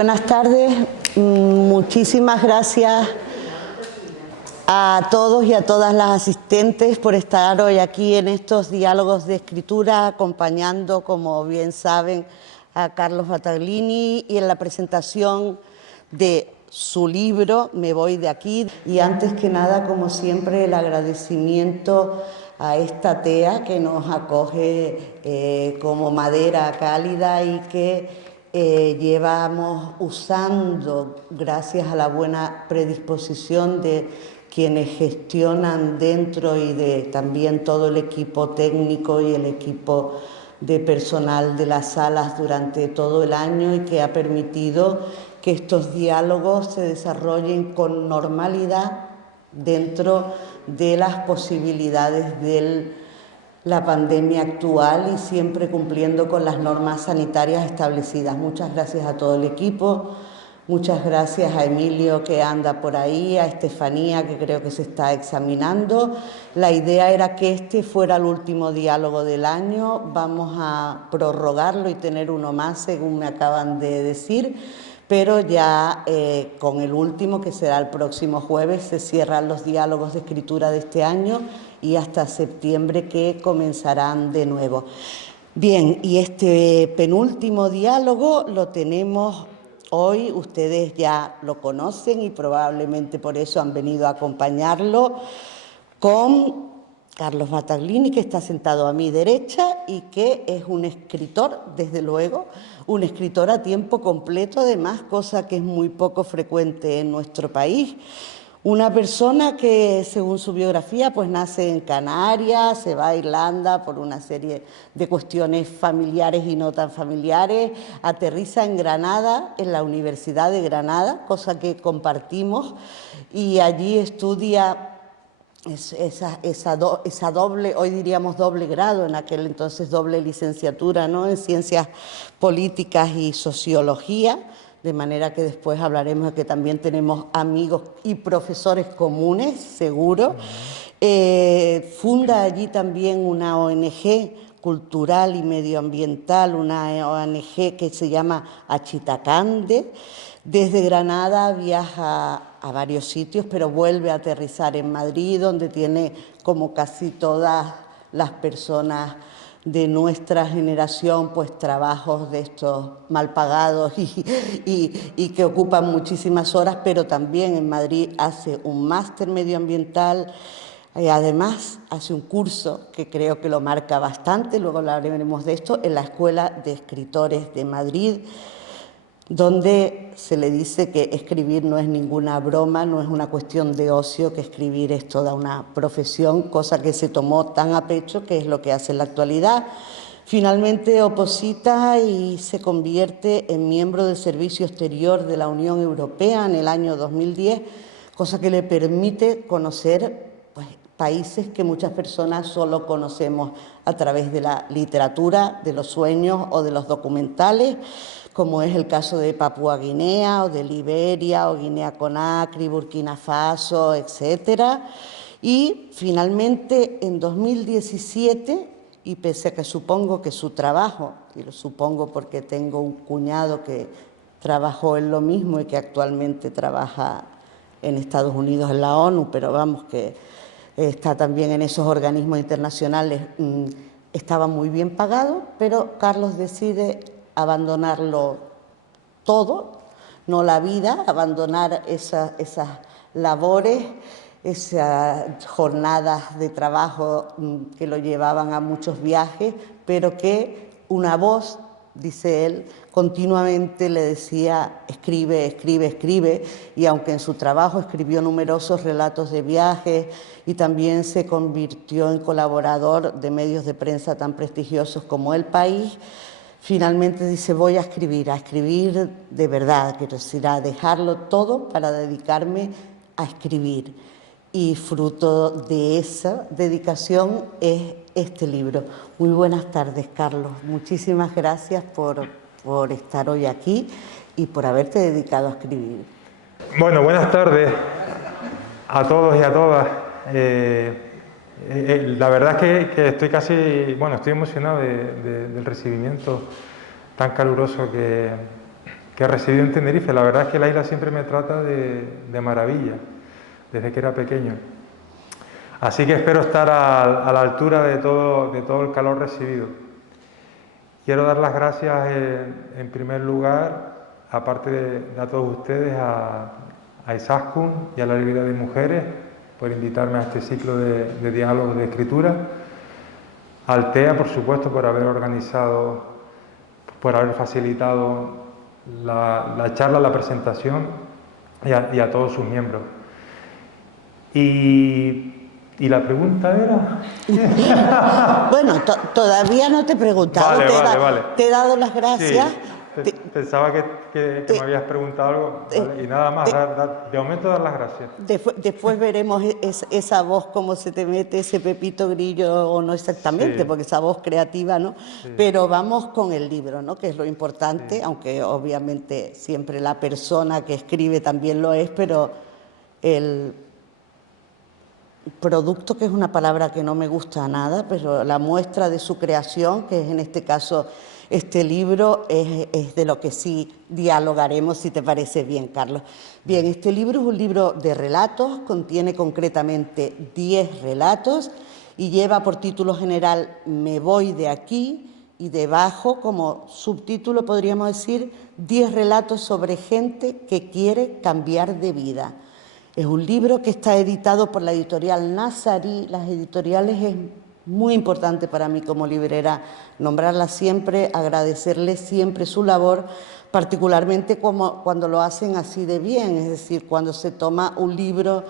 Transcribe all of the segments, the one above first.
buenas tardes. Muchísimas gracias a todos y a todas las asistentes por estar hoy aquí en estos diálogos de escritura, acompañando, como bien saben, a Carlos Battaglini y en la presentación de su libro Me voy de aquí. Y antes que nada, como siempre, el agradecimiento a esta TEA que nos acoge como madera cálida y que llevamos usando, gracias a la buena predisposición de quienes gestionan dentro y de también todo el equipo técnico y el equipo de personal de las salas durante todo el año, y que ha permitido que estos diálogos se desarrollen con normalidad dentro de las posibilidades de la pandemia actual y siempre cumpliendo con las normas sanitarias establecidas. Muchas gracias a todo el equipo, muchas gracias a Emilio, que anda por ahí, a Estefanía, que creo que se está examinando. La idea era que este fuera el último diálogo del año. Vamos a prorrogarlo y tener uno más, según me acaban de decir, pero ya con el último, que será el próximo jueves, se cierran los diálogos de escritura de este año y hasta septiembre, que comenzarán de nuevo. Bien, y este penúltimo diálogo lo tenemos hoy, ustedes ya lo conocen y probablemente por eso han venido a acompañarlo, con Carlos Battaglini, que está sentado a mi derecha y que es un escritor, desde luego, un escritor a tiempo completo, además, cosa que es muy poco frecuente en nuestro país. Una persona que, según su biografía, pues nace en Canarias, se va a Irlanda por una serie de cuestiones familiares y no tan familiares, aterriza en Granada, en la Universidad de Granada, cosa que compartimos, y allí estudia esa doble, hoy diríamos doble grado, en aquel entonces doble licenciatura, ¿no?, en Ciencias Políticas y Sociología, de manera que después hablaremos de que también tenemos amigos y profesores comunes, seguro. Funda allí también una ONG cultural y medioambiental, una ONG que se llama Achitacande. Desde Granada viaja a varios sitios, pero vuelve a aterrizar en Madrid, donde tiene, como casi todas las personas de nuestra generación, pues trabajos de estos mal pagados y que ocupan muchísimas horas, pero también en Madrid hace un máster medioambiental. Además, hace un curso que creo que lo marca bastante, luego hablaremos de esto, en la Escuela de Escritores de Madrid, donde se le dice que escribir no es ninguna broma, no es una cuestión de ocio, que escribir es toda una profesión, cosa que se tomó tan a pecho, que es lo que hace en la actualidad. Finalmente oposita y se convierte en miembro del Servicio Exterior de la Unión Europea en el año 2010, cosa que le permite conocer países que muchas personas solo conocemos a través de la literatura, de los sueños o de los documentales, como es el caso de Papúa Guinea, o de Liberia, o Guinea Conakry, Burkina Faso, etcétera. Y finalmente, en 2017, y pese a que supongo que su trabajo, y lo supongo porque tengo un cuñado que trabajó en lo mismo y que actualmente trabaja en Estados Unidos en la ONU, pero vamos, que está también en esos organismos internacionales, estaba muy bien pagado, pero Carlos decide abandonarlo todo, no la vida, abandonar esas labores, esas jornadas de trabajo que lo llevaban a muchos viajes, pero que una voz, dice él, continuamente le decía: escribe, escribe, escribe, y aunque en su trabajo escribió numerosos relatos de viajes y también se convirtió en colaborador de medios de prensa tan prestigiosos como El País, finalmente dice: voy a escribir de verdad, quiero decir, a dejarlo todo para dedicarme a escribir. Y fruto de esa dedicación es este libro. Muy buenas tardes, Carlos. Muchísimas gracias por estar hoy aquí y por haberte dedicado a escribir. Bueno, buenas tardes a todos y a todas. La verdad es que estoy estoy emocionado del recibimiento tan caluroso que que he residido en Tenerife. La verdad es que la isla siempre me trata de maravilla, desde que era pequeño. Así que espero estar a la altura de todo el calor recibido. Quiero dar las gracias en primer lugar, aparte de a todos ustedes, a Izaskun y a la Librería de Mujeres por invitarme a este ciclo de diálogos de escritura, al TEA, por supuesto, por haber organizado, por haber facilitado la charla, la presentación, y a todos sus miembros. Y la pregunta era... Bueno, todavía no te he preguntado, Vale. te he dado las gracias. Sí, pensaba que me habías preguntado algo, ¿vale? Y nada más, de momento dar las gracias. Después veremos esa voz, cómo se te mete ese Pepito Grillo, o no exactamente, Sí. porque esa voz creativa, ¿no? Sí. Pero vamos con el libro, ¿no? Que es lo importante, Sí. aunque obviamente siempre la persona que escribe también lo es, pero el producto, que es una palabra que no me gusta nada, pero la muestra de su creación, que es en este caso este libro, es de lo que sí dialogaremos, si te parece bien, Carlos. Bien, este libro es un libro de relatos, contiene concretamente 10 relatos y lleva por título general Me voy de aquí, y debajo, como subtítulo, podríamos decir 10 relatos sobre gente que quiere cambiar de vida. Es un libro que está editado por la editorial Nazarí. Las editoriales es muy importante para mí como librera nombrarlas siempre, agradecerles siempre su labor, particularmente cuando lo hacen así de bien, es decir, cuando se toma un libro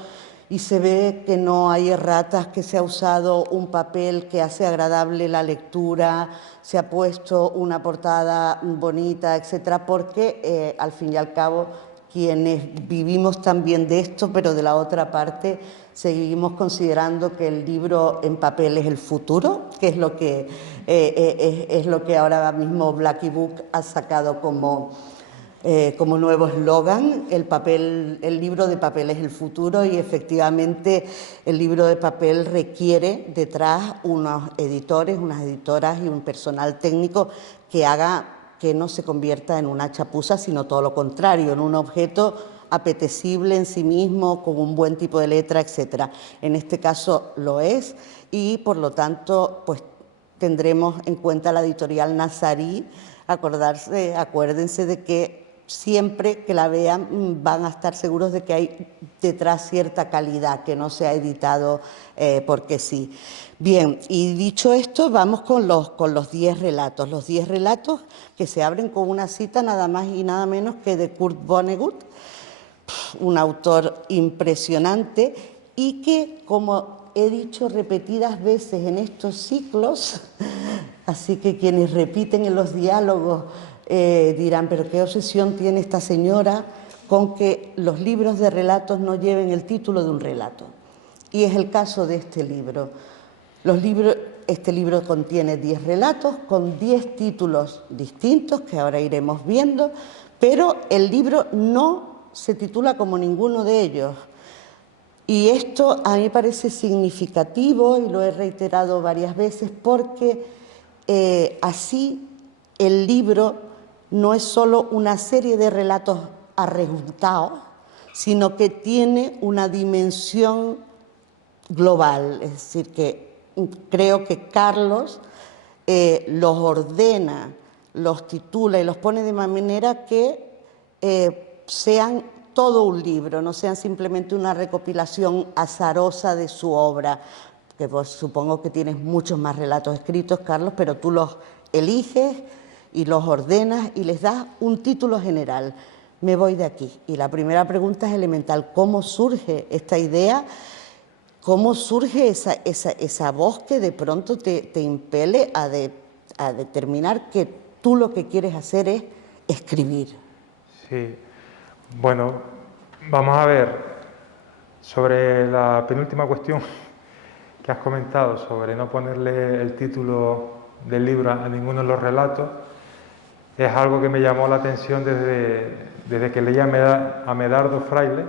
y se ve que no hay erratas, que se ha usado un papel que hace agradable la lectura, se ha puesto una portada bonita, etcétera, porque al fin y al cabo quienes vivimos también de esto, pero de la otra parte seguimos considerando que el libro en papel es el futuro, que es lo que ahora mismo Blacky Book ha sacado como nuevo eslogan. El libro de papel es el futuro, y efectivamente el libro de papel requiere detrás unos editores, unas editoras y un personal técnico que haga que no se convierta en una chapuza, sino todo lo contrario, en un objeto apetecible en sí mismo, con un buen tipo de letra, etcétera. En este caso lo es, y por lo tanto pues tendremos en cuenta la editorial Nazarí. Acuérdense de que siempre que la vean van a estar seguros de que hay detrás cierta calidad, que no se ha editado porque sí. Bien, y dicho esto, vamos con los 10 relatos. Los 10 relatos que se abren con una cita nada más y nada menos que de Kurt Vonnegut, un autor impresionante, y que, como he dicho repetidas veces en estos ciclos, así que quienes repiten en los diálogos dirán, pero qué obsesión tiene esta señora con que los libros de relatos no lleven el título de un relato. Y es el caso de este libro. Este libro contiene 10 relatos con 10 títulos distintos que ahora iremos viendo, pero el libro no se titula como ninguno de ellos. Y esto a mí me parece significativo, y lo he reiterado varias veces, porque así el libro no es solo una serie de relatos arrejuntados, sino que tiene una dimensión global. Es decir, que creo que Carlos los ordena, los titula y los pone de manera que sean todo un libro, no sean simplemente una recopilación azarosa de su obra, que pues supongo que tienes muchos más relatos escritos, Carlos, pero tú los eliges y los ordenas y les das un título general. Me voy de aquí. Y la primera pregunta es elemental: ¿cómo surge esta idea? ¿Cómo surge esa voz que de pronto te impele a determinar que tú lo que quieres hacer es escribir? Sí, bueno, vamos a ver, sobre la penúltima cuestión que has comentado, sobre no ponerle el título del libro a ninguno de los relatos, es algo que me llamó la atención desde que leí a Medardo Frailes,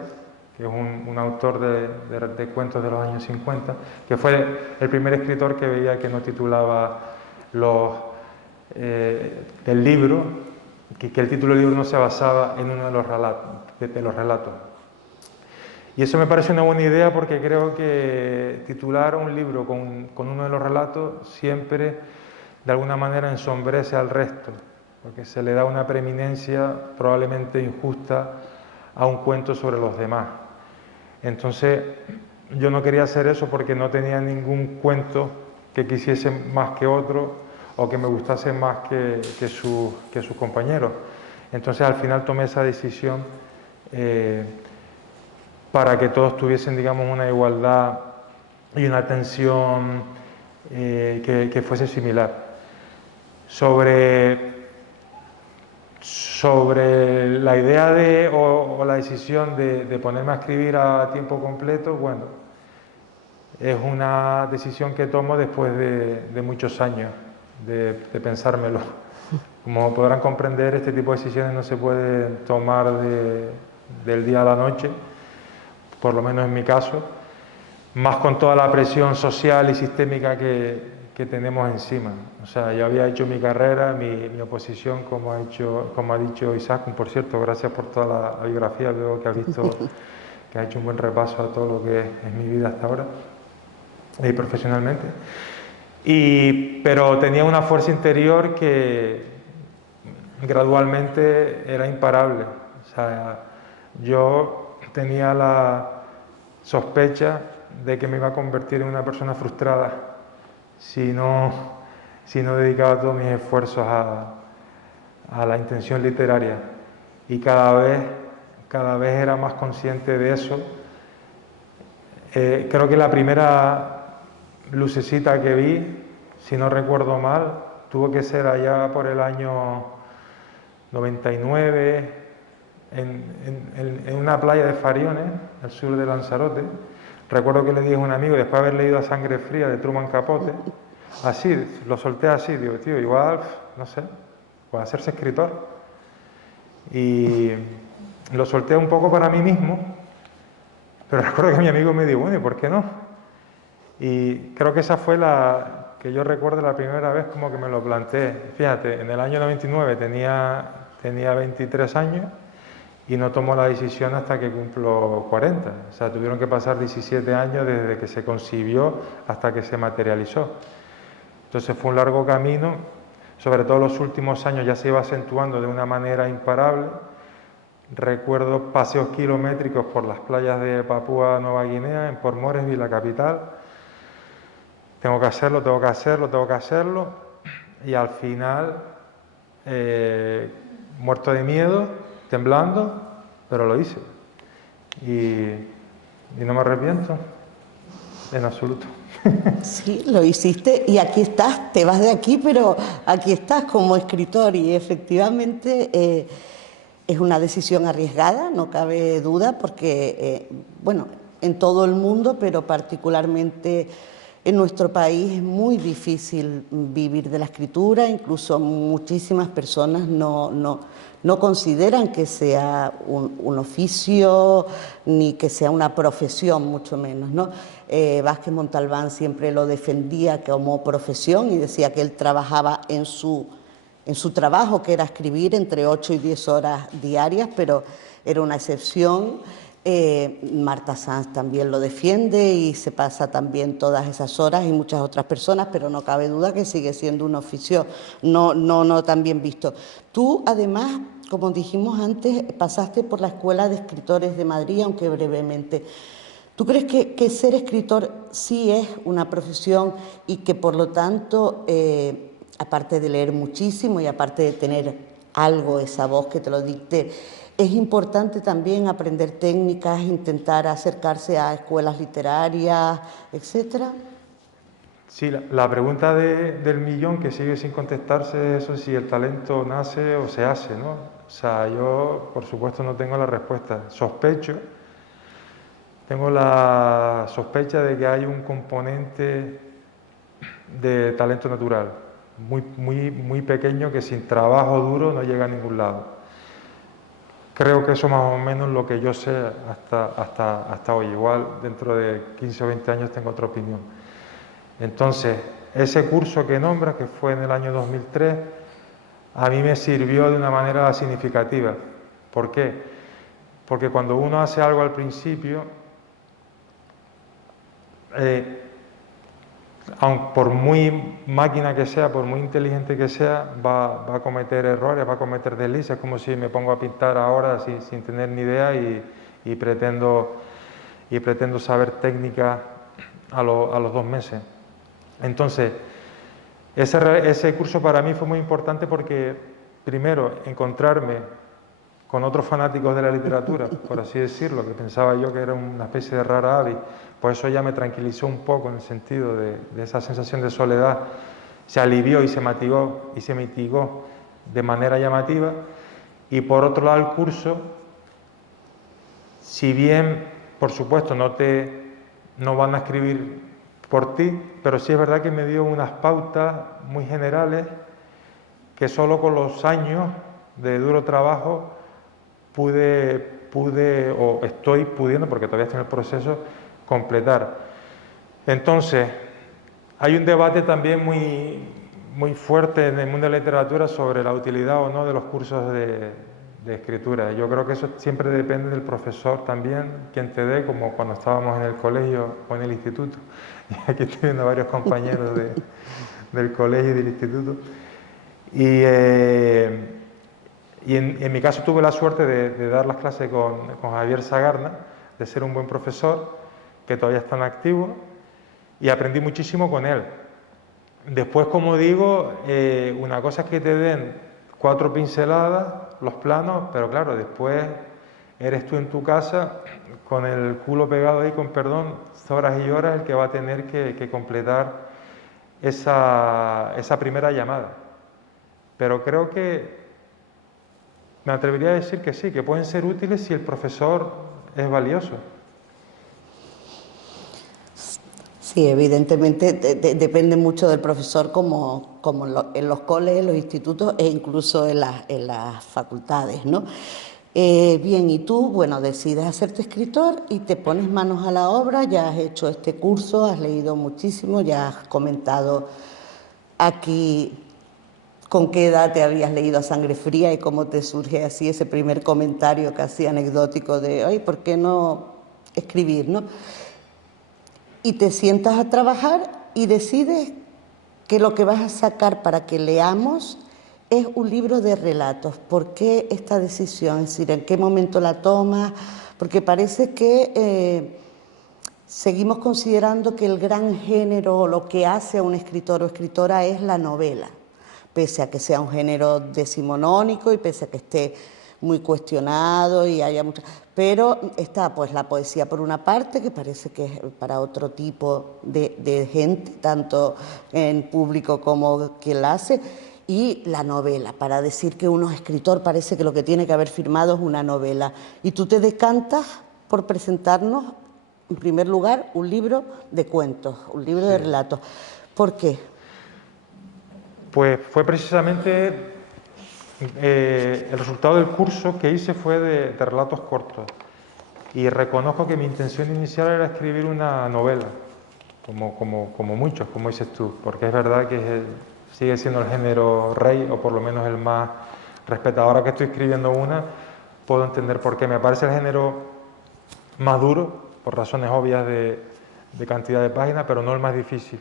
que es un autor de cuentos de los años 50, que fue el primer escritor que veía que no titulaba el libro que el título del libro no se basaba en uno de los relatos. Y eso me parece una buena idea porque creo que titular un libro con uno de los relatos siempre de alguna manera ensombrece al resto, porque se le da una preeminencia probablemente injusta a un cuento sobre los demás. Entonces yo no quería hacer eso porque no tenía ningún cuento que quisiese más que otro o que me gustase más que sus compañeros. Entonces al final tomé esa decisión para que todos tuviesen, digamos, una igualdad y una atención que fuese similar. Sobre la idea o la decisión de ponerme a escribir a tiempo completo, bueno, es una decisión que tomo después de muchos años de pensármelo. Como podrán comprender, este tipo de decisiones no se pueden tomar del día a la noche, por lo menos en mi caso, más con toda la presión social y sistémica que tenemos encima. O sea, yo había hecho mi carrera, mi oposición, como ha dicho Isaac, por cierto, gracias por toda la biografía, veo que ha visto, que ha hecho un buen repaso a todo lo que es mi vida hasta ahora, y profesionalmente. Pero tenía una fuerza interior que gradualmente era imparable. O sea, yo tenía la sospecha de que me iba a convertir en una persona frustrada si no dedicaba todos mis esfuerzos a la intención literaria. Y cada vez era más consciente de eso. Creo que la primera lucecita que vi, si no recuerdo mal, tuvo que ser allá por el año 99, en una playa de Fariones, al sur de Lanzarote. Recuerdo que le dije a un amigo, después de haber leído A Sangre Fría de Truman Capote, así, lo solté así, digo, tío, igual, no sé, puede hacerse escritor. Y lo solté un poco para mí mismo, pero recuerdo que mi amigo me dijo, bueno, ¿y por qué no? Y creo que esa fue la que yo recuerdo la primera vez como que me lo planteé. Fíjate, en el año 99 tenía 23 años y no tomó la decisión hasta que cumplo 40. O sea, tuvieron que pasar 17 años desde que se concibió hasta que se materializó. Entonces fue un largo camino, sobre todo los últimos años ya se iba acentuando de una manera imparable. Recuerdo paseos kilométricos por las playas de Papúa Nueva Guinea, en Port Moresby, la capital. Tengo que hacerlo, y al final, muerto de miedo, temblando, pero lo hice. Y no me arrepiento, en absoluto. Sí, lo hiciste y aquí estás, te vas de aquí, pero aquí estás como escritor y efectivamente es una decisión arriesgada, no cabe duda, porque, bueno, en todo el mundo, pero particularmente en nuestro país es muy difícil vivir de la escritura, incluso muchísimas personas no consideran que sea un oficio ni que sea una profesión, mucho menos, ¿no? Vázquez Montalbán siempre lo defendía como profesión y decía que él trabajaba en su trabajo, que era escribir entre 8 y 10 horas diarias, pero era una excepción. Marta Sanz también lo defiende y se pasa también todas esas horas y muchas otras personas, pero no cabe duda que sigue siendo un oficio no tan bien visto. Tú, además, como dijimos antes, pasaste por la Escuela de Escritores de Madrid, aunque brevemente. ¿Tú crees que ser escritor sí es una profesión y que por lo tanto, aparte de leer muchísimo y aparte de tener algo, esa voz que te lo dicte, es importante también aprender técnicas, intentar acercarse a escuelas literarias, etcétera? Sí, la pregunta del millón que sigue sin contestarse es eso, si el talento nace o se hace, ¿no? O sea, yo, por supuesto, no tengo la respuesta. Tengo la sospecha de que hay un componente de talento natural, muy pequeño, que sin trabajo duro no llega a ningún lado. Creo que eso más o menos lo que yo sé hasta hoy. Igual dentro de 15 o 20 años tengo otra opinión. Entonces, ese curso que nombras, que fue en el año 2003, a mí me sirvió de una manera significativa. ¿Por qué? Porque cuando uno hace algo al principio, aun por muy máquina que sea, por muy inteligente que sea, va a cometer errores, va a cometer deslices. Es como si me pongo a pintar ahora sin tener ni idea y pretendo saber técnica a los 2 meses. Entonces, ese curso para mí fue muy importante porque, primero, encontrarme con otros fanáticos de la literatura, por así decirlo, que pensaba yo que era una especie de rara avis, pues eso ya me tranquilizó un poco en el sentido de esa sensación de soledad, se alivió y se mitigó de manera llamativa. Y por otro lado, el curso, si bien, por supuesto, no van a escribir por ti, pero sí es verdad que me dio unas pautas muy generales que solo con los años de duro trabajo pude o estoy pudiendo, porque todavía estoy en el proceso, completar. Entonces, hay un debate también muy fuerte en el mundo de la literatura sobre la utilidad o no de los cursos de escritura. Yo creo que eso siempre depende del profesor también, quien te dé, como cuando estábamos en el colegio o en el instituto. Y aquí estoy viendo varios compañeros del colegio y del instituto. Y en mi caso tuve la suerte de dar las clases con Javier Sagarna, de ser un buen profesor, que todavía está en activo, y aprendí muchísimo con él. Después, como digo, una cosa es que te den 4 pinceladas, los planos, pero claro, después eres tú en tu casa, con el culo pegado ahí, con perdón, horas y horas, el que va a tener que completar esa primera llamada. Pero creo que me atrevería a decir que sí, que pueden ser útiles si el profesor es valioso. Sí, evidentemente depende mucho del profesor como en los coles, en los institutos e incluso en las facultades, ¿no? Bien, y tú, bueno, decides hacerte escritor y te pones manos a la obra, ya has hecho este curso, has leído muchísimo, ya has comentado aquí con qué edad te habías leído a sangre fría y cómo te surge así ese primer comentario casi anecdótico de, ay, ¿por qué no escribir, no? Y te sientas a trabajar y decides que lo que vas a sacar para que leamos es un libro de relatos. ¿Por qué esta decisión? Es decir, ¿en qué momento la tomas? Porque parece que seguimos considerando que el gran género, lo que hace a un escritor o escritora es la novela, pese a que sea un género decimonónico y pese a que esté muy cuestionado y haya mucha... Pero está pues la poesía por una parte, que parece que es para otro tipo de gente, tanto en público como quien la hace, y la novela, para decir que uno es escritor parece que lo que tiene que haber firmado es una novela. Y tú te decantas por presentarnos, en primer lugar, un libro de cuentos, un libro de relatos. ¿Por qué? Pues fue precisamente el resultado del curso que hice fue de relatos cortos. Y reconozco que mi intención inicial era escribir una novela, como muchos, como dices tú, porque es verdad que sigue siendo el género rey, o por lo menos el más respetado. Ahora que estoy escribiendo una, puedo entender por qué. Me parece el género más duro, por razones obvias de cantidad de páginas, pero no el más difícil.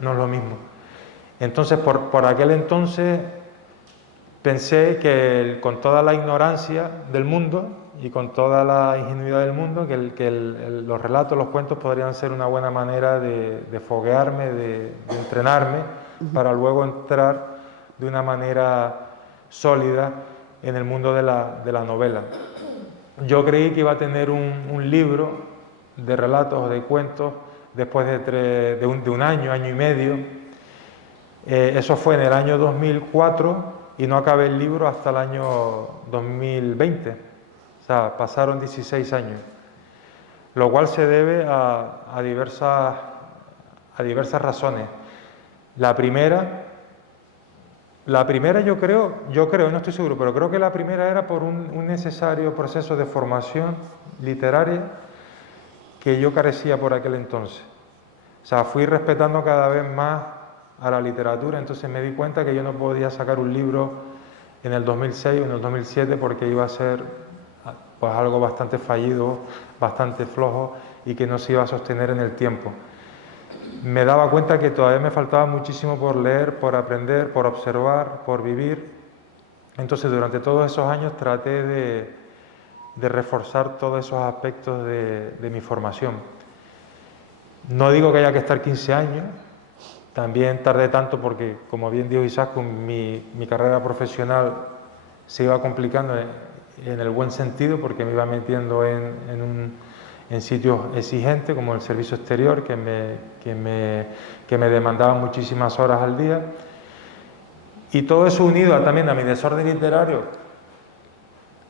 No es lo mismo. Entonces, por aquel entonces, pensé que con toda la ignorancia del mundo y con toda la ingenuidad del mundo, que los relatos, los cuentos podrían ser una buena manera de foguearme, de entrenarme, para luego entrar de una manera sólida en el mundo de la novela. Yo creí que iba a tener un libro de relatos o de cuentos después de un año y medio. Eso fue en el año 2004 y no acabé el libro hasta el año 2020. O sea, pasaron 16 años. Lo cual se debe a diversas razones. La primera yo creo, no estoy seguro, pero creo que la primera era por un necesario proceso de formación literaria que yo carecía por aquel entonces. O sea, fui respetando cada vez más a la literatura, entonces me di cuenta que yo no podía sacar un libro en el 2006 o en el 2007 porque iba a ser pues algo bastante fallido, bastante flojo y que no se iba a sostener en el tiempo. Me daba cuenta que todavía me faltaba muchísimo por leer, por aprender, por observar, por vivir. Entonces durante todos esos años traté de reforzar todos esos aspectos de mi formación. No digo que haya que estar 15 años, también tardé tanto porque, como bien dijo Izaskun, mi carrera profesional se iba complicando en el buen sentido porque me iba metiendo en sitios exigentes como el servicio exterior que me demandaban muchísimas horas al día. Y todo eso unido también a mi desorden literario,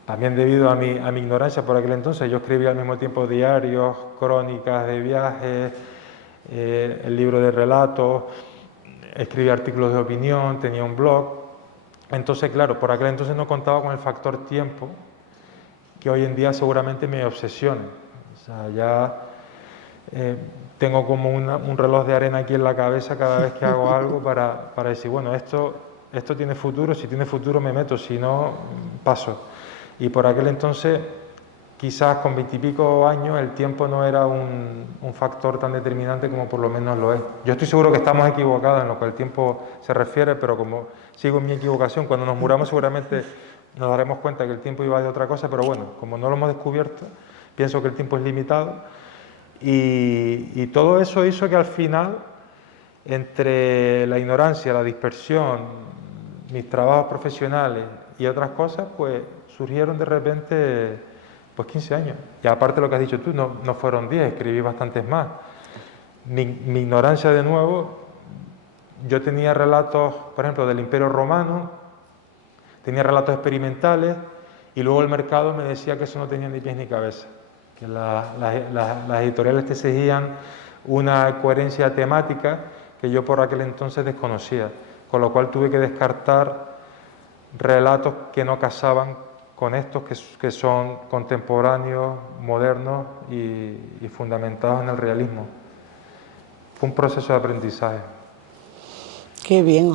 también debido a mi ignorancia por aquel entonces. Yo escribía al mismo tiempo diarios, crónicas de viajes, el libro de relatos, escribía artículos de opinión, tenía un blog. Entonces, claro, por aquel entonces no contaba con el factor tiempo, que hoy en día seguramente me obsesiona. O sea, ya tengo como un reloj de arena aquí en la cabeza cada vez que hago algo para decir, bueno, esto tiene futuro, si tiene futuro me meto, si no, paso. Y por aquel entonces, quizás con 20 y pico años, el tiempo no era un factor tan determinante como por lo menos lo es. Yo estoy seguro que estamos equivocados en lo que el tiempo se refiere, pero como sigo en mi equivocación, cuando nos muramos seguramente nos daremos cuenta que el tiempo iba de otra cosa, pero bueno, como no lo hemos descubierto, pienso que el tiempo es limitado. Y todo eso hizo que al final, entre la ignorancia, la dispersión, mis trabajos profesionales y otras cosas, pues surgieron de repente pues 15 años. Y aparte lo que has dicho tú, no fueron 10, escribí bastantes más. Mi ignorancia de nuevo, yo tenía relatos, por ejemplo, del Imperio Romano, tenía relatos experimentales y luego el mercado me decía que eso no tenía ni pies ni cabeza, que las editoriales te exigían una coherencia temática que yo por aquel entonces desconocía, con lo cual tuve que descartar relatos que no casaban con estos que son contemporáneos, modernos y fundamentados en el realismo. Fue un proceso de aprendizaje. Qué bien,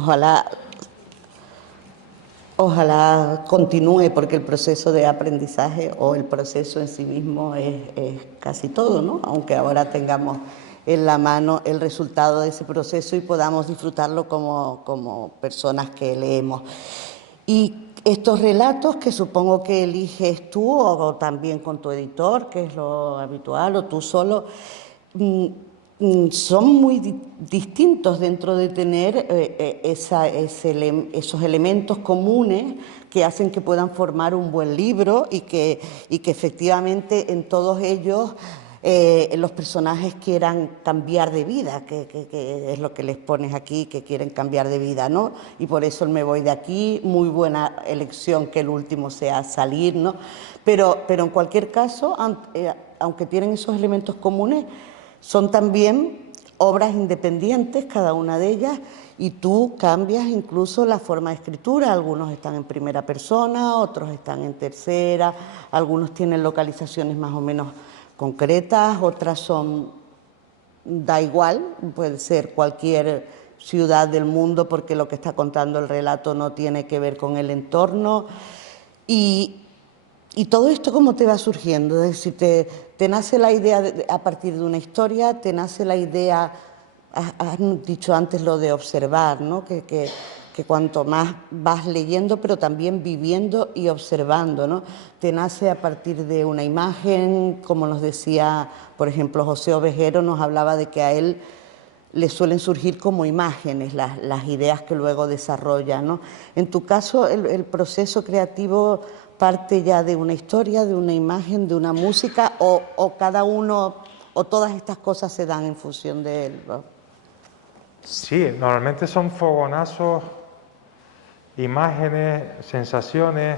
ojalá continúe, porque el proceso de aprendizaje o el proceso en sí mismo es casi todo, ¿no? Aunque ahora tengamos en la mano el resultado de ese proceso y podamos disfrutarlo como personas que leemos. Y estos relatos que supongo que eliges tú o también con tu editor, que es lo habitual, o tú solo, son muy distintos dentro de tener esos elementos comunes que hacen que puedan formar un buen libro y que efectivamente en todos ellos los personajes quieran cambiar de vida, que es lo que les pones aquí, que quieren cambiar de vida, ¿no? Y por eso el Me voy de aquí, muy buena elección que el último sea Salir, ¿no? Pero en cualquier caso, aunque tienen esos elementos comunes, son también obras independientes, cada una de ellas, y tú cambias incluso la forma de escritura. Algunos están en primera persona, otros están en tercera, algunos tienen localizaciones más o menos concretas, otras son, da igual, puede ser cualquier ciudad del mundo porque lo que está contando el relato no tiene que ver con el entorno. Y todo esto, ¿cómo te va surgiendo? Es decir, te nace la idea a partir de una historia, te nace la idea, has dicho antes lo de observar, ¿no? Que cuanto más vas leyendo, pero también viviendo y observando, ¿no? Te nace a partir de una imagen, como nos decía, por ejemplo, José Ovejero nos hablaba de que a él le suelen surgir como imágenes las ideas que luego desarrolla, ¿no? En tu caso, el proceso creativo parte ya de una historia, de una imagen, de una música, o cada uno, o todas estas cosas se dan en función de él, ¿no? Sí, normalmente son fogonazos, imágenes, sensaciones,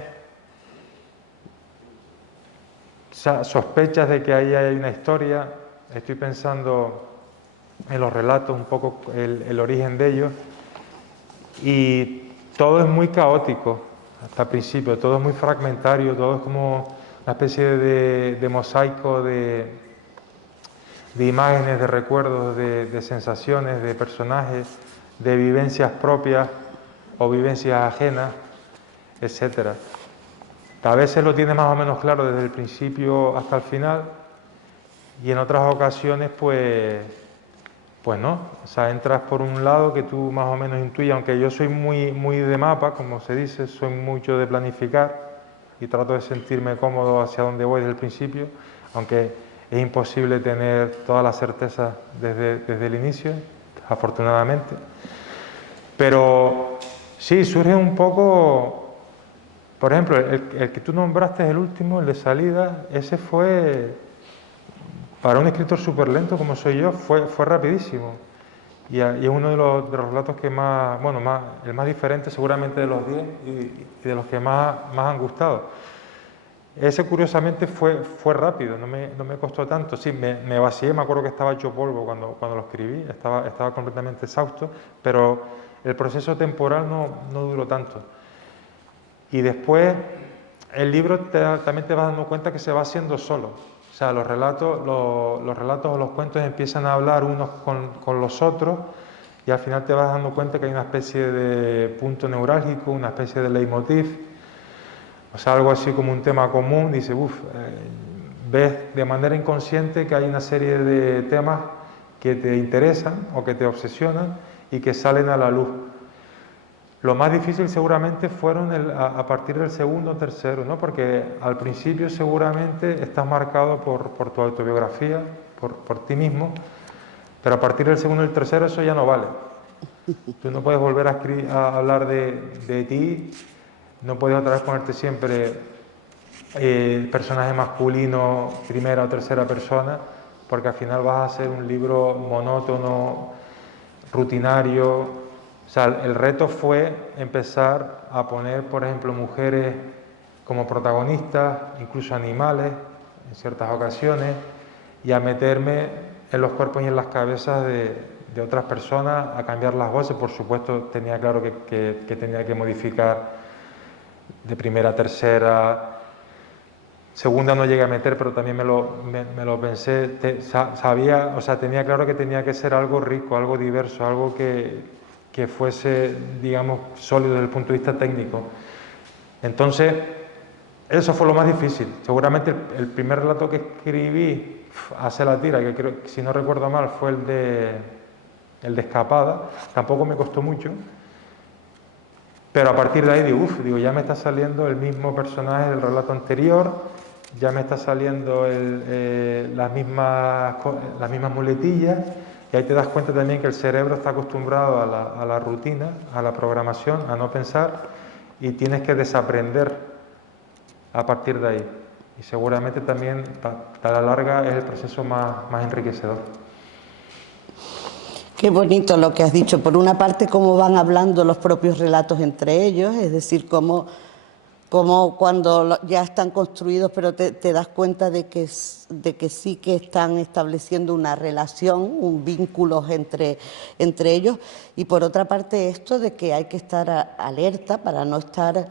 sospechas de que ahí hay una historia. Estoy pensando en los relatos, un poco el origen de ellos, y todo es muy caótico hasta el principio, todo es muy fragmentario, todo es como una especie de mosaico de imágenes, de recuerdos, de sensaciones, de personajes, de vivencias propias o vivencias ajenas, etcétera. A veces lo tienes más o menos claro desde el principio hasta el final, y en otras ocasiones pues no. O sea, entras por un lado que tú más o menos intuyes, aunque yo soy muy de mapa, como se dice, soy mucho de planificar y trato de sentirme cómodo hacia donde voy desde el principio, aunque es imposible tener toda la certeza desde el inicio, afortunadamente. Pero sí, surge un poco, por ejemplo, el que tú nombraste, el último, el de salida, ese fue, para un escritor súper lento como soy yo, fue rapidísimo. Y es uno de los relatos que más, bueno, el más diferente seguramente de los 10 y de los que más han gustado. Ese curiosamente fue rápido, no me costó tanto. Sí, me vacié, me acuerdo que estaba hecho polvo cuando lo escribí, estaba completamente exhausto, pero el proceso temporal no duró tanto. Y después el libro también te vas dando cuenta que se va haciendo solo. O sea, los relatos o los cuentos empiezan a hablar unos con los otros, y al final te vas dando cuenta que hay una especie de punto neurálgico, una especie de leitmotiv. O sea, algo así como un tema común, dice, ves de manera inconsciente que hay una serie de temas que te interesan o que te obsesionan y que salen a la luz. Lo más difícil seguramente fueron a partir del segundo o tercero, ¿no? Porque al principio seguramente estás marcado por tu autobiografía, por ti mismo, pero a partir del segundo y el tercero eso ya no vale. Tú no puedes volver a hablar de ti. No puedes otra vez ponerte siempre el personaje masculino, primera o tercera persona, porque al final vas a hacer un libro monótono, rutinario. O sea, el reto fue empezar a poner, por ejemplo, mujeres como protagonistas, incluso animales, en ciertas ocasiones, y a meterme en los cuerpos y en las cabezas de otras personas, a cambiar las voces. Por supuesto, tenía claro que tenía que modificar de primera a tercera, segunda no llegué a meter, pero también me lo pensé, sabía, o sea, tenía claro que tenía que ser algo rico, algo diverso, algo que fuese, digamos, sólido desde el punto de vista técnico. Entonces, eso fue lo más difícil. Seguramente el primer relato que escribí, hace la tira, que creo, si no recuerdo mal, fue el de Escapada, tampoco me costó mucho. Pero a partir de ahí digo, ya me está saliendo el mismo personaje del relato anterior, ya me está saliendo las mismas muletillas, y ahí te das cuenta también que el cerebro está acostumbrado a la rutina, a la programación, a no pensar, y tienes que desaprender a partir de ahí. Y seguramente también, a la larga, es el proceso más enriquecedor. Qué bonito lo que has dicho. Por una parte, cómo van hablando los propios relatos entre ellos, es decir, cómo cuando ya están construidos, pero te das cuenta de que sí que están estableciendo una relación, un vínculo entre ellos. Y por otra parte, esto de que hay que estar alerta para no estar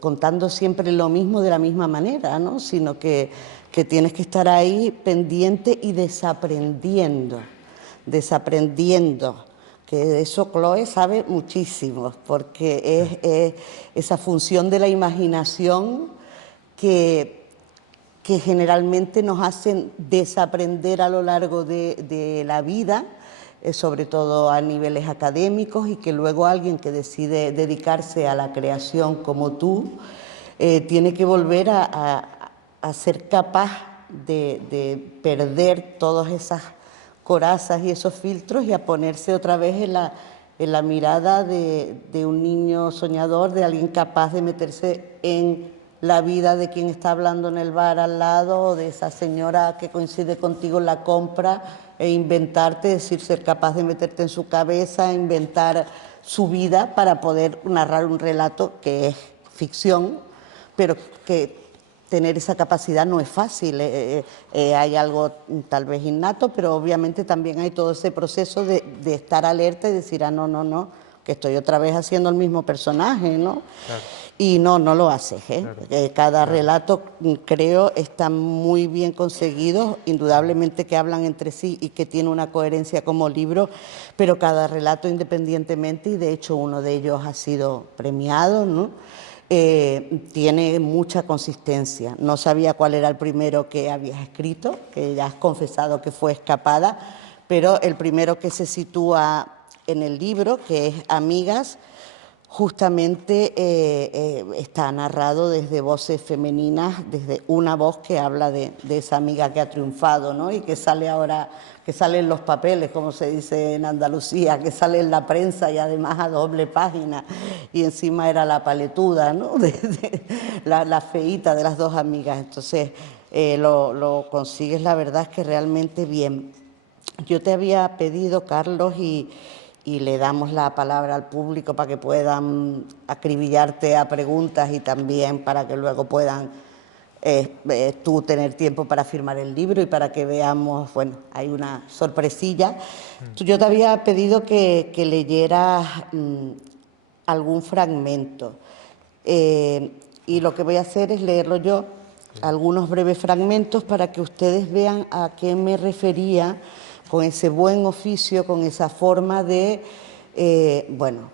contando siempre lo mismo de la misma manera, ¿no? Sino que tienes que estar ahí pendiente y desaprendiendo, que de eso Chloe sabe muchísimo, porque es esa función de la imaginación que generalmente nos hacen desaprender a lo largo de la vida, sobre todo a niveles académicos, y que luego alguien que decide dedicarse a la creación como tú, tiene que volver a ser capaz de perder todas esas corazas y esos filtros y a ponerse otra vez en la mirada de un niño soñador, de alguien capaz de meterse en la vida de quien está hablando en el bar al lado, o de esa señora que coincide contigo en la compra, e inventarte, es decir, ser capaz de meterte en su cabeza, inventar su vida para poder narrar un relato que es ficción, pero que tener esa capacidad no es fácil. Hay algo tal vez innato, pero obviamente también hay todo ese proceso de estar alerta y decir, no, que estoy otra vez haciendo el mismo personaje, ¿no? Claro. Y no lo haces, ¿eh? Claro. Cada relato, creo, está muy bien conseguido, indudablemente que hablan entre sí y que tiene una coherencia como libro, pero cada relato independientemente, y de hecho uno de ellos ha sido premiado, ¿no? Tiene mucha consistencia. No sabía cuál era el primero que habías escrito, que ya has confesado que fue Escapada, pero el primero que se sitúa en el libro, que es Amigas, justamente está narrado desde voces femeninas, desde una voz que habla de esa amiga que ha triunfado, ¿no? Y que sale ahora, que sale en los papeles, como se dice en Andalucía, que sale en la prensa y además a doble página. Y encima era la paletuda, ¿no? La feíta de las dos amigas. Entonces lo consigues, la verdad es que realmente bien. Yo te había pedido, Carlos, y le damos la palabra al público para que puedan acribillarte a preguntas y también para que luego puedan tú tener tiempo para firmar el libro y para que veamos, bueno, hay una sorpresilla. Yo te había pedido que leyeras algún fragmento y lo que voy a hacer es leerlo yo, algunos breves fragmentos para que ustedes vean a qué me refería con ese buen oficio, con esa forma de, bueno,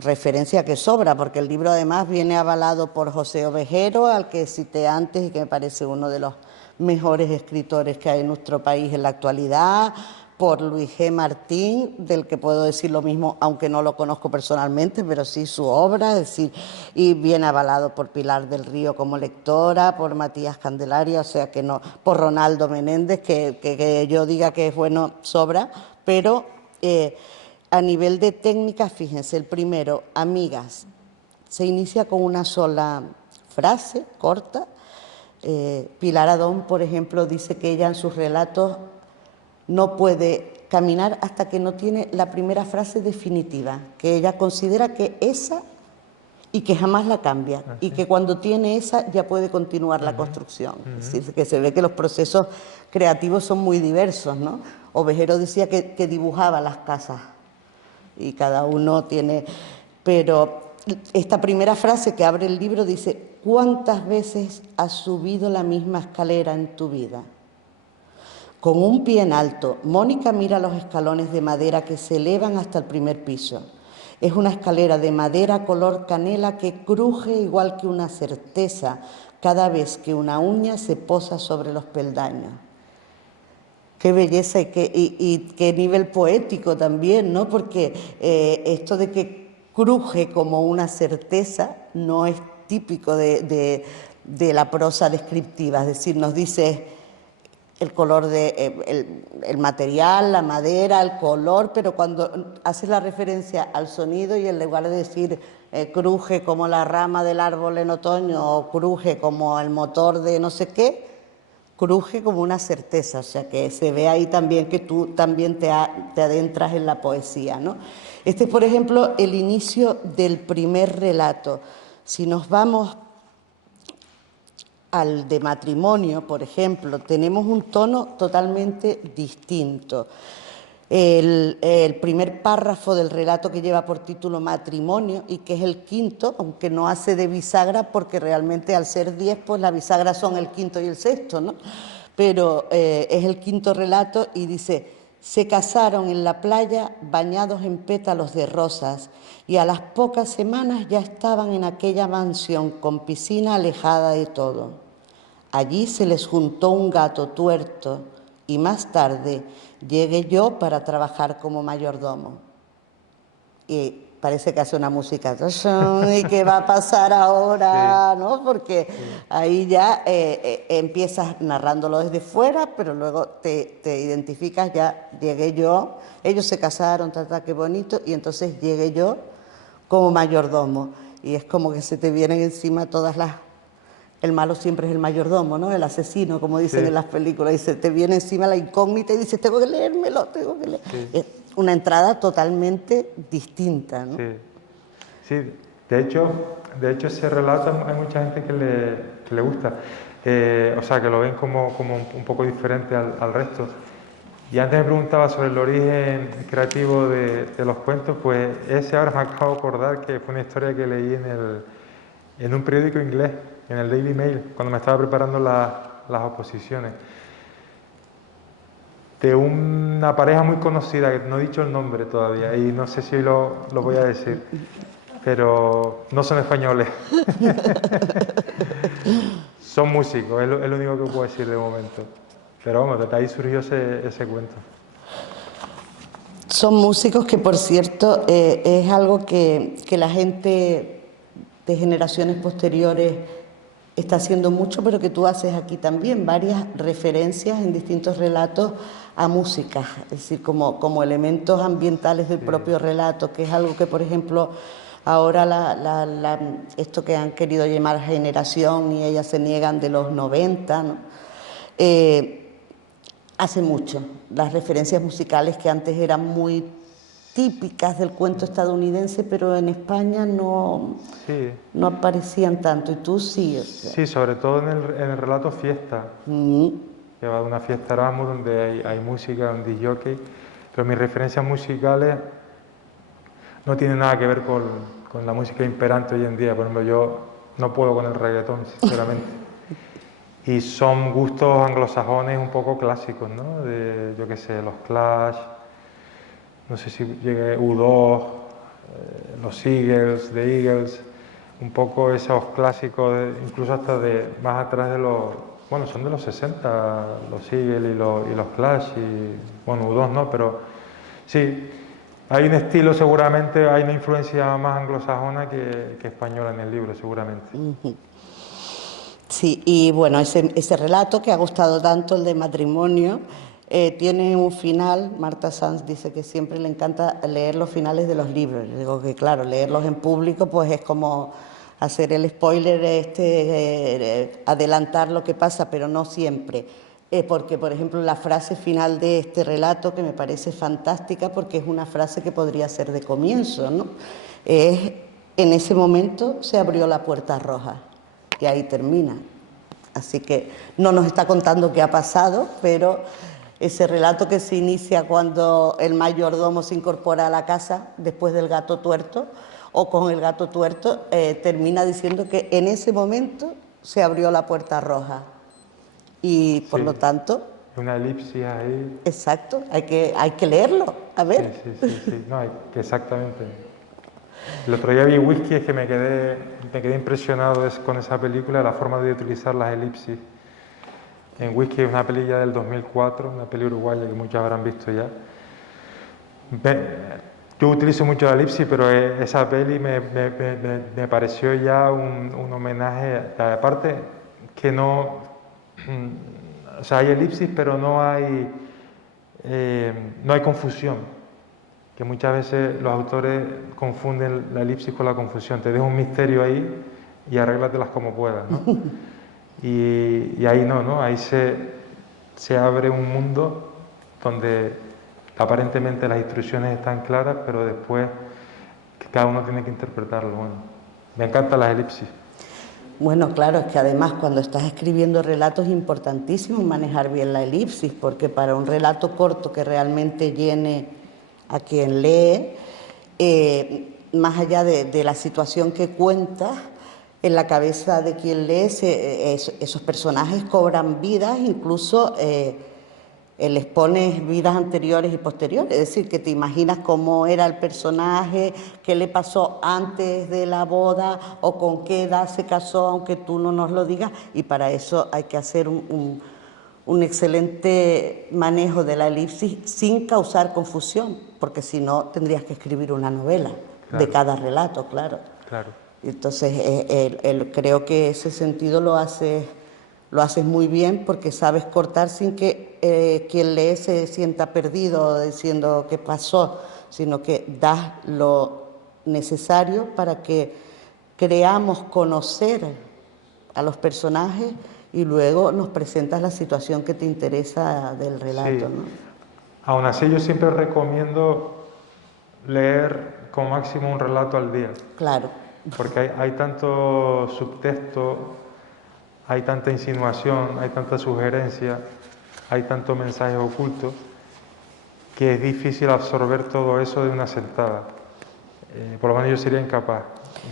referencia que sobra, porque el libro además viene avalado por José Ovejero, al que cité antes y que me parece uno de los mejores escritores que hay en nuestro país en la actualidad, por Luis G. Martín, del que puedo decir lo mismo, aunque no lo conozco personalmente, pero sí su obra, es decir, y viene avalado por Pilar del Río como lectora, por Matías Candelaria, o sea que no, por Ronaldo Menéndez, que yo diga que es bueno, sobra, pero a nivel de técnica, fíjense, el primero, Amigas, se inicia con una sola frase corta. Pilar Adón, por ejemplo, dice que ella en sus relatos no puede caminar hasta que no tiene la primera frase definitiva, que ella considera que esa y que jamás la cambia, y que cuando tiene esa ya puede continuar la construcción. Es decir, que se ve que los procesos creativos son muy diversos, ¿no? Ovejero decía que dibujaba las casas y cada uno tiene... Pero esta primera frase que abre el libro dice: ¿cuántas veces has subido la misma escalera en tu vida? Con un pie en alto, Mónica mira los escalones de madera que se elevan hasta el primer piso. Es una escalera de madera color canela que cruje igual que una certeza cada vez que una uña se posa sobre los peldaños. Qué belleza y qué nivel poético también, ¿no? Porque esto de que cruje como una certeza no es típico de la prosa descriptiva, es decir, nos dice el color el material, la madera, el color, pero cuando haces la referencia al sonido y en lugar de decir cruje como la rama del árbol en otoño o cruje como el motor de no sé qué, cruje como una certeza, o sea que se ve ahí también que tú también te adentras en la poesía, ¿no? Este es, por ejemplo, el inicio del primer relato. Si nos vamos al de matrimonio, por ejemplo, tenemos un tono totalmente distinto. El primer párrafo del relato que lleva por título Matrimonio y que es el quinto, aunque no hace de bisagra porque realmente al ser 10 pues las bisagras son el quinto y el sexto, ¿no? Pero es el quinto relato y dice: se casaron en la playa bañados en pétalos de rosas y a las pocas semanas ya estaban en aquella mansión con piscina alejada de todo. Allí se les juntó un gato tuerto y más tarde llegué yo para trabajar como mayordomo. Y parece que hace una música, ¿y qué va a pasar ahora? Sí. ¿No? Porque sí, ahí ya empiezas narrándolo desde fuera, pero luego te identificas, ya llegué yo, ellos se casaron, qué bonito, y entonces llegué yo como mayordomo. Y es como que se te vienen encima todas las... El malo siempre es el mayordomo, ¿no? El asesino, como dicen en las películas. Dice, te viene encima la incógnita y dices, tengo que leérmelo, tengo que leer. Sí. Es una entrada totalmente distinta, ¿no? Sí, sí. De hecho ese relato hay mucha gente que le gusta. O sea, que lo ven como un poco diferente al resto. Y antes me preguntaba sobre el origen creativo de los cuentos, pues ese ahora me acabo de acordar que fue una historia que leí en un periódico inglés, en el Daily Mail, cuando me estaba preparando las oposiciones, de una pareja muy conocida, que no he dicho el nombre todavía, y no sé si lo voy a decir, pero no son españoles. Son músicos, es lo único que puedo decir de momento. Pero vamos, desde ahí surgió ese cuento. Son músicos que, por cierto, es algo que la gente de generaciones posteriores está haciendo mucho, pero que tú haces aquí también, varias referencias en distintos relatos a música, es decir, como elementos ambientales del propio relato, que es algo que, por ejemplo, ahora esto que han querido llamar generación y ellas se niegan de los 90, ¿no? Hace mucho. Las referencias musicales que antes eran muy típicas del cuento estadounidense, pero en España no, Sí, no aparecían tanto. Y tú sí. O sea. sí, sobre todo en el relato Fiesta, que va de una fiesta Erasmus donde hay música, un disc jockey, pero mis referencias musicales no tienen nada que ver con la música imperante hoy en día. Por ejemplo, yo no puedo con el reggaetón, sinceramente. Y son gustos anglosajones un poco clásicos, ¿no? De, yo qué sé, los Clash, no sé si llegué U2, los Eagles, The Eagles, un poco esos clásicos, incluso hasta de más atrás de los, bueno, son de los 60, los Eagles y los Clash, y bueno, U2 no, pero sí, hay un estilo seguramente, hay una influencia más anglosajona que española en el libro, seguramente. Sí, y bueno, ese relato que ha gustado tanto, el de matrimonio, tiene un final. Marta Sanz dice que siempre le encanta leer los finales de los libros. Le digo que claro, leerlos en público pues es como hacer el spoiler, adelantar lo que pasa, pero no siempre. Porque, por ejemplo, la frase final de este relato, que me parece fantástica, porque es una frase que podría ser de comienzo, ¿no? Es, en ese momento se abrió la puerta roja. Y ahí termina. Así que no nos está contando qué ha pasado, pero ese relato que se inicia cuando el mayordomo se incorpora a la casa después del gato tuerto o con el gato tuerto, termina diciendo que en ese momento se abrió la puerta roja. Y por Sí, lo tanto, una elipsis ahí. exacto, hay que leerlo, a Sí, ver. sí, sí, sí. No, exactamente. El otro día vi Whisky, es que me quedé impresionado con esa película, la forma de utilizar las elipsis. En Whisky es una película del 2004, una peli uruguaya que muchos habrán visto ya. Yo utilizo mucho la elipsis, pero esa peli me pareció ya un homenaje, aparte que no, o sea, hay elipsis, pero no hay confusión, que muchas veces los autores confunden la elipsis con la confusión. Te dejo un misterio ahí y arréglatelas como puedas, ¿no? Y ahí no, ¿no? Ahí se abre un mundo donde aparentemente las instrucciones están claras, pero después cada uno tiene que interpretarlo. Bueno, me encantan las elipsis. Bueno, claro, es que además cuando estás escribiendo relatos es importantísimo manejar bien la elipsis, porque para un relato corto que realmente llene a quien lee, más allá de la situación que cuentas, en la cabeza de quien lee esos personajes cobran vidas, incluso les pones vidas anteriores y posteriores, es decir, que te imaginas cómo era el personaje, qué le pasó antes de la boda o con qué edad se casó, aunque tú no nos lo digas, y para eso hay que hacer un excelente manejo de la elipsis sin causar confusión, porque si no tendrías que escribir una novela de cada relato, claro. Claro. Entonces, creo que ese sentido lo haces muy bien, porque sabes cortar sin que quien lee se sienta perdido diciendo qué pasó, sino que das lo necesario para que creamos conocer a los personajes y luego nos presentas la situación que te interesa del relato, Sí. ¿no? Aún así yo siempre recomiendo leer como máximo un relato al día. Claro. Porque hay tanto subtexto, hay tanta insinuación, hay tanta sugerencia, hay tanto mensaje oculto, que es difícil absorber todo eso de una sentada. Por lo menos yo sería incapaz.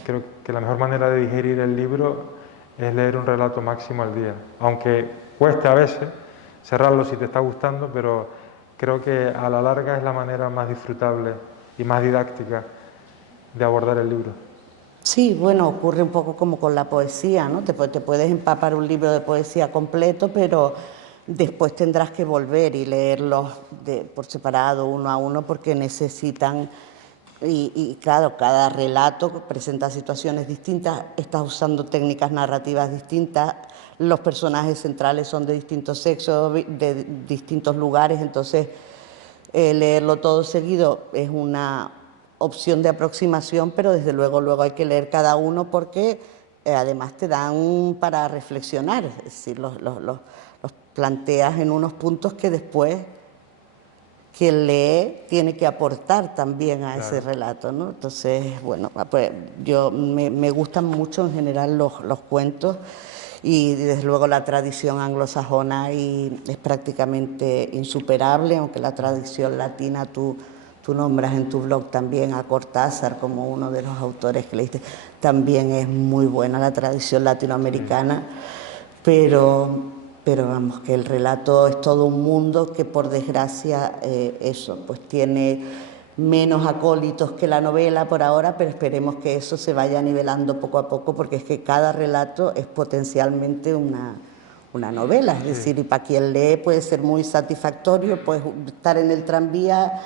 Creo que la mejor manera de digerir el libro es leer un relato máximo al día, aunque cueste a veces cerrarlo si te está gustando, pero creo que a la larga es la manera más disfrutable y más didáctica de abordar el libro. Sí, bueno, ocurre un poco como con la poesía, ¿no? Te puedes empapar un libro de poesía completo, pero después tendrás que volver y leerlos por separado, uno a uno, porque necesitan, y claro, cada relato presenta situaciones distintas, estás usando técnicas narrativas distintas, los personajes centrales son de distintos sexos, de distintos lugares, entonces leerlo todo seguido es una opción de aproximación, pero desde luego hay que leer cada uno porque además te dan para reflexionar, es decir, los planteas en unos puntos que después quien lee tiene que aportar también a ese relato, ¿no? Entonces, bueno, pues me gustan mucho en general los cuentos y desde luego la tradición anglosajona es prácticamente insuperable, aunque la tradición latina tú nombras en tu blog también a Cortázar como uno de los autores que leíste, también es muy buena la tradición latinoamericana, pero vamos, que el relato es todo un mundo que por desgracia eso, pues tiene menos acólitos que la novela por ahora, pero esperemos que eso se vaya nivelando poco a poco, porque es que cada relato es potencialmente una novela, es decir, y para quien lee puede ser muy satisfactorio, puedes estar en el tranvía,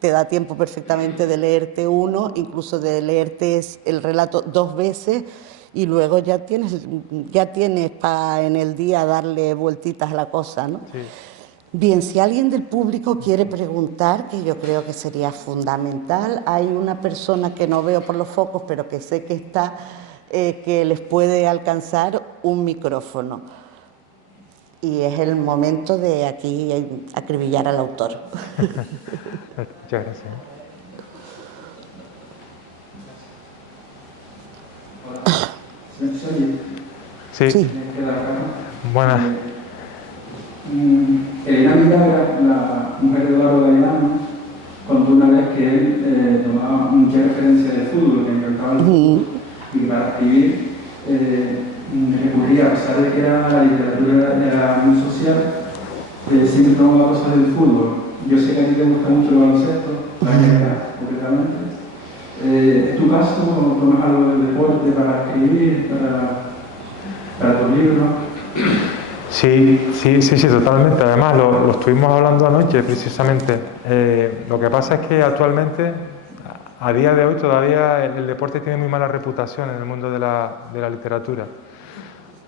te da tiempo perfectamente de leerte uno, incluso de leerte el relato 2 veces, y luego ya tienes para en el día darle vueltitas a la cosa, ¿no? Sí. Bien, si alguien del público quiere preguntar, que yo creo que sería fundamental, hay una persona que no veo por los focos, pero que sé que está, que les puede alcanzar un micrófono. Y es el momento de aquí acribillar al autor. Muchas gracias. Sí. Sí. Buenas. Elena Villagra, la mujer de Eduardo Galeano, contó una vez que él tomaba mucha referencia de fútbol, que le encantaba el fútbol, y para escribir recurría, a pesar de que la literatura era muy social, siempre tomaba cosas del fútbol. Yo sé que a ti te gusta mucho el baloncesto, la guerra, concretamente. ¿Es tu caso? ¿Tomas algo del deporte para escribir, para tu libro? Sí, totalmente. Además, lo estuvimos hablando anoche, precisamente. Lo que pasa es que actualmente, a día de hoy, todavía el deporte tiene muy mala reputación en el mundo de la literatura.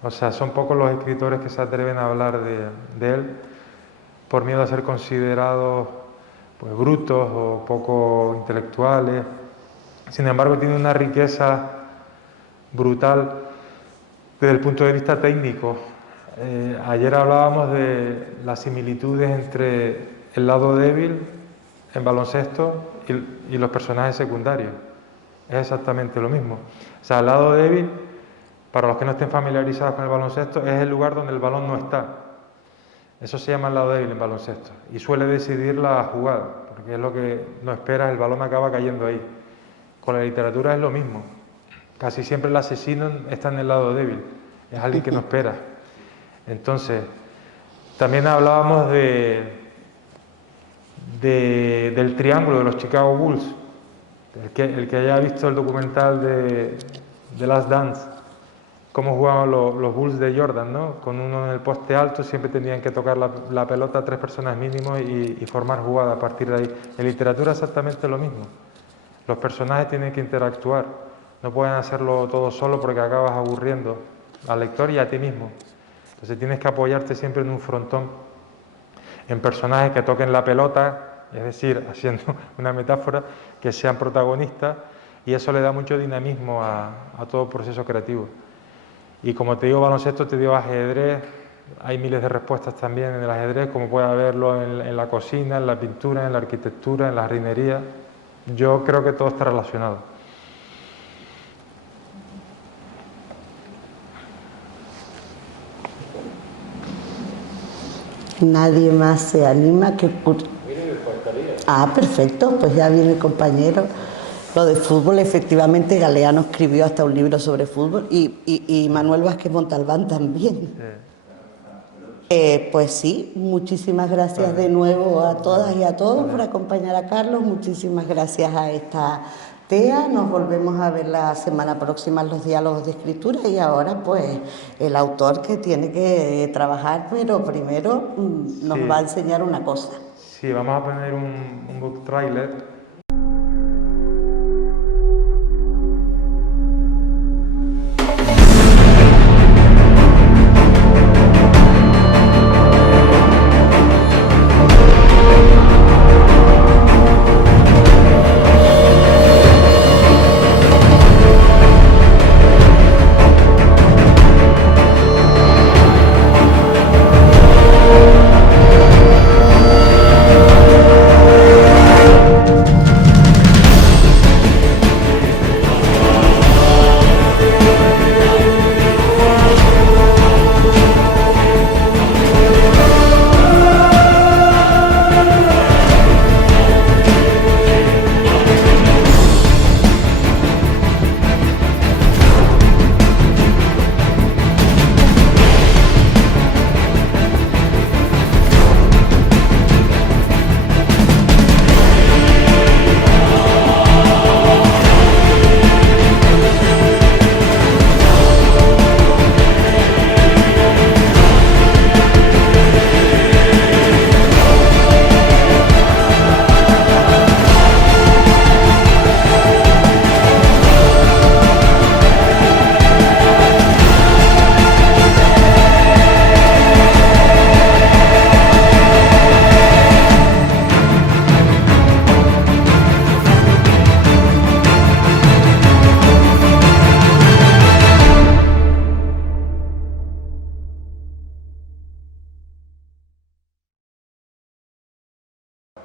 O sea, son pocos los escritores que se atreven a hablar de él por miedo a ser considerados pues, brutos o poco intelectuales. Sin embargo, tiene una riqueza brutal desde el punto de vista técnico. Ayer hablábamos de las similitudes entre el lado débil en baloncesto y los personajes secundarios. Es exactamente lo mismo. O sea, el lado débil, para los que no estén familiarizados con el baloncesto, es el lugar donde el balón no está. Eso se llama el lado débil en baloncesto y suele decidir la jugada, porque es lo que no esperas, el balón acaba cayendo ahí. Con la literatura es lo mismo. Casi siempre el asesino está en el lado débil, es alguien que no espera. Entonces, también hablábamos del triángulo de los Chicago Bulls. El que haya visto el documental de Last Dance, cómo jugaban los Bulls de Jordan, ¿no? Con uno en el poste alto, siempre tenían que tocar la pelota 3 personas mínimo y formar jugada a partir de ahí. En literatura exactamente lo mismo. Los personajes tienen que interactuar, no pueden hacerlo todo solo porque acabas aburriendo al lector y a ti mismo. Entonces tienes que apoyarte siempre en un frontón, en personajes que toquen la pelota, es decir, haciendo una metáfora, que sean protagonistas, y eso le da mucho dinamismo a todo proceso creativo. Y como te digo baloncesto, te digo ajedrez, hay miles de respuestas también en el ajedrez, como puede haberlo en la cocina, en la pintura, en la arquitectura, en la jardinería. Yo creo que todo está relacionado. Nadie más se anima que... Mire, me faltaría Ah, perfecto, pues ya viene el compañero. Lo de fútbol, efectivamente, Galeano escribió hasta un libro sobre fútbol y Manuel Vázquez Montalbán también. Pues sí, muchísimas gracias de nuevo a todas y a todos por acompañar a Carlos. Muchísimas gracias a esta TEA. Nos volvemos a ver la semana próxima en los diálogos de escritura y ahora pues el autor que tiene que trabajar, pero primero nos va a enseñar una cosa. Sí, vamos a poner un book trailer.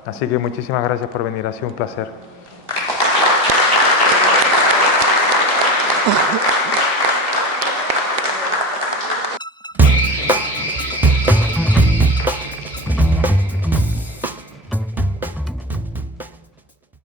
Así que muchísimas gracias por venir, ha sido un placer.